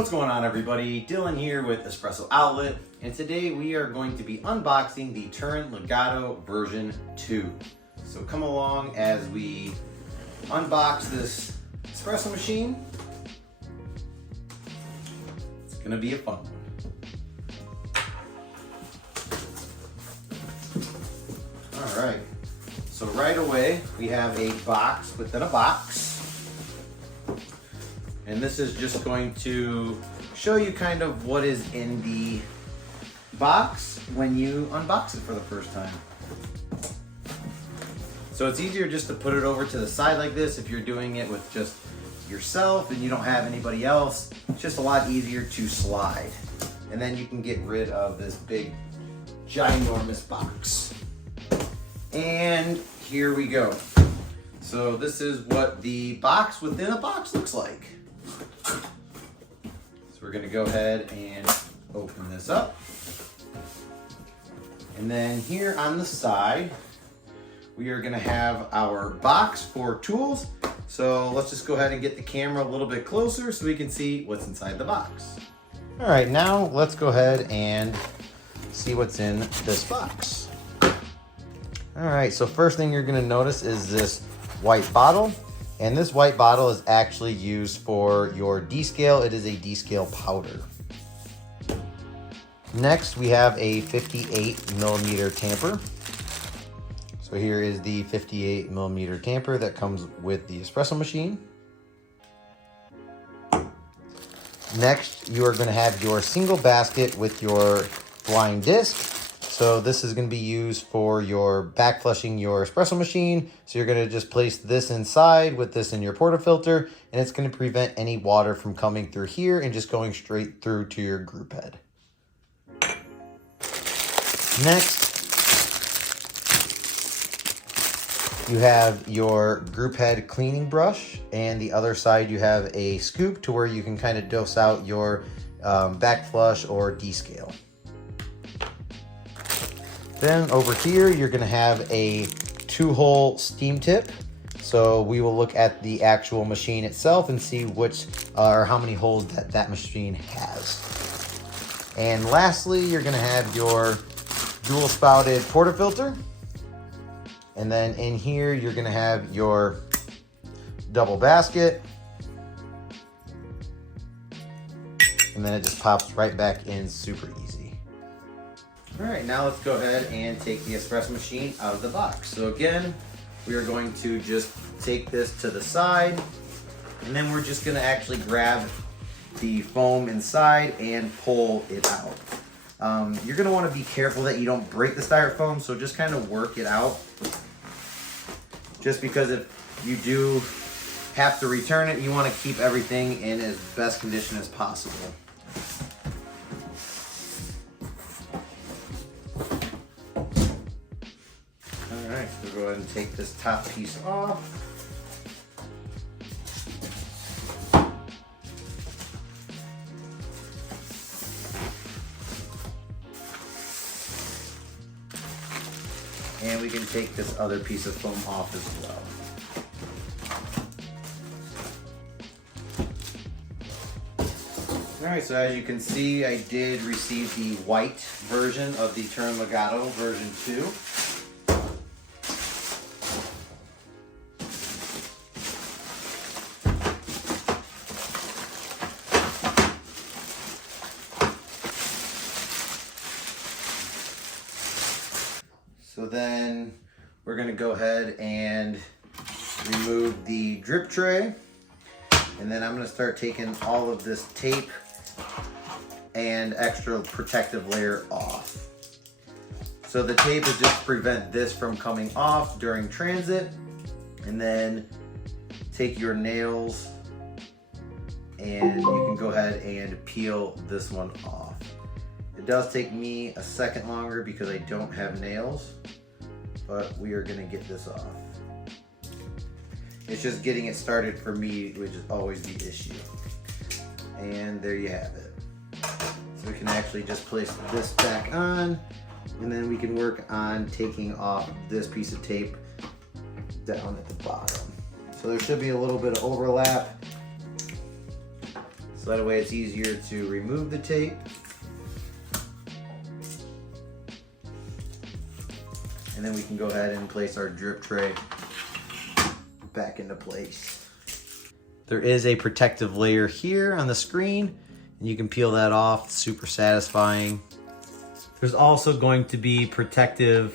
What's going on, everybody? Dylan here with Espresso Outlet, and today we are going to be unboxing the Turin Legato version 2. So come along as we unbox this espresso machine. It's gonna be a fun one. All right, so right away we have a box within a box. And this is just going to show you kind of what is in the box when you unbox it for the first time. So it's easier just to put it over to the side like this if you're doing it with just yourself and you don't have anybody else. It's just a lot easier to slide. And then you can get rid of this big, ginormous box. And here we go. So this is what the box within a box looks like. So we're gonna go ahead and open this up. And then here on the side, we are gonna have our box for tools. So let's just go ahead and get the camera a little bit closer so we can see what's inside the box. All right, now let's go ahead and see what's in this box. All right, so first thing you're gonna notice is this white bottle. And this white bottle is actually used for your descale. It is a descale powder. Next, we have a 58 millimeter tamper. So here is the 58 millimeter tamper that comes with the espresso machine. Next, you are going to have your single basket with your blind disc. So this is going to be used for your back flushing your espresso machine. So you're going to just place this inside with this in your portafilter, and it's going to prevent any water from coming through here and just going straight through to your group head. Next, you have your group head cleaning brush, and the other side you have a scoop to where you can kind of dose out your back flush or descale. Then over here, you're gonna have a 2-hole steam tip. So we will look at the actual machine itself and see which or how many holes that machine has. And lastly, you're gonna have your dual spouted portafilter. And then in here, you're gonna have your double basket. And then it just pops right back in super easy. All right, now let's go ahead and take the espresso machine out of the box. So again, we are going to just take this to the side, and then we're just gonna actually grab the foam inside and pull it out. You're gonna wanna be careful that you don't break the styrofoam, so just kind of work it out. Just because if you do have to return it, you wanna keep everything in as best condition as possible. Alright, so we'll go ahead and take this top piece off. And we can take this other piece of foam off as well. Alright, so as you can see, I did receive the white version of the Turin Legato version 2. So then we're gonna go ahead and remove the drip tray. And then I'm gonna start taking all of this tape and extra protective layer off. So the tape is just to prevent this from coming off during transit. And then take your nails and you can go ahead and peel this one off. It does take me a second longer because I don't have nails, but we are gonna get this off. It's just getting it started for me, which is always the issue. And there you have it. So we can actually just place this back on, and then we can work on taking off this piece of tape down at the bottom. So there should be a little bit of overlap. So that way it's easier to remove the tape. And then we can go ahead and place our drip tray back into place. There is a protective layer here on the screen, and you can peel that off. It's super satisfying. There's also going to be protective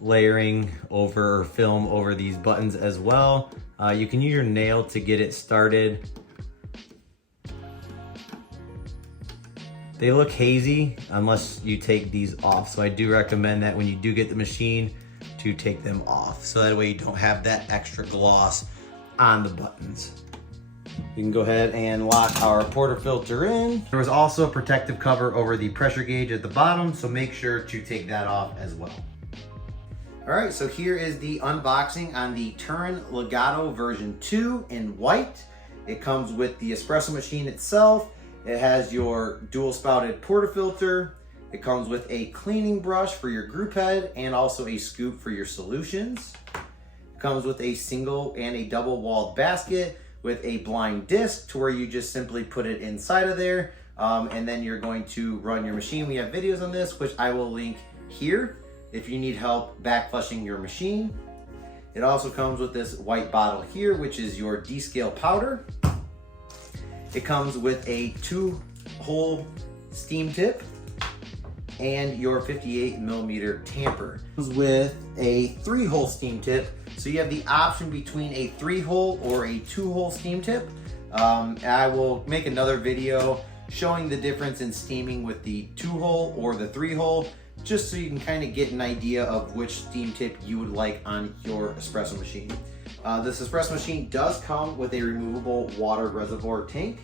layering over, or film over these buttons as well. You can use your nail to get it started. They look hazy unless you take these off. So I do recommend that when you do get the machine to take them off. So that way you don't have that extra gloss on the buttons. You can go ahead and lock our portafilter in. There was also a protective cover over the pressure gauge at the bottom, so make sure to take that off as well. All right, so here is the unboxing on the Turin Legato version 2 in white. It comes with the espresso machine itself. It has your dual spouted portafilter. It comes with a cleaning brush for your group head and also a scoop for your solutions. It comes with a single and a double walled basket with a blind disc to where you just simply put it inside of there. And then you're going to run your machine. We have videos on this, which I will link here if you need help back flushing your machine. It also comes with this white bottle here, which is your descale powder. It comes with a 2-hole steam tip and your 58mm tamper. It comes with a 3-hole steam tip. So you have the option between a 3-hole or a 2-hole steam tip. I will make another video showing the difference in steaming with the 2-hole or the 3-hole, just so you can kind of get an idea of which steam tip you would like on your espresso machine. This espresso machine does come with a removable water reservoir tank.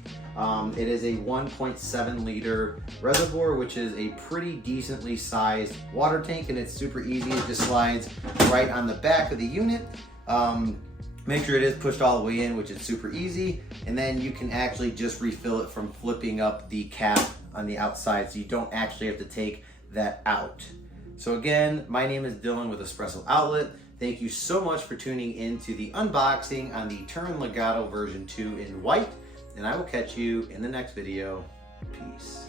It is a 1.7 liter reservoir, which is a pretty decently sized water tank, and it's super easy. It just slides right on the back of the unit. Make sure it is pushed all the way in, which is super easy. And then you can actually just refill it from flipping up the cap on the outside, so you don't actually have to take that out. So again, my name is Dylan with Espresso Outlet. Thank you so much for tuning in to the unboxing on the Turin Legato version 2 in white, and I will catch you in the next video. Peace.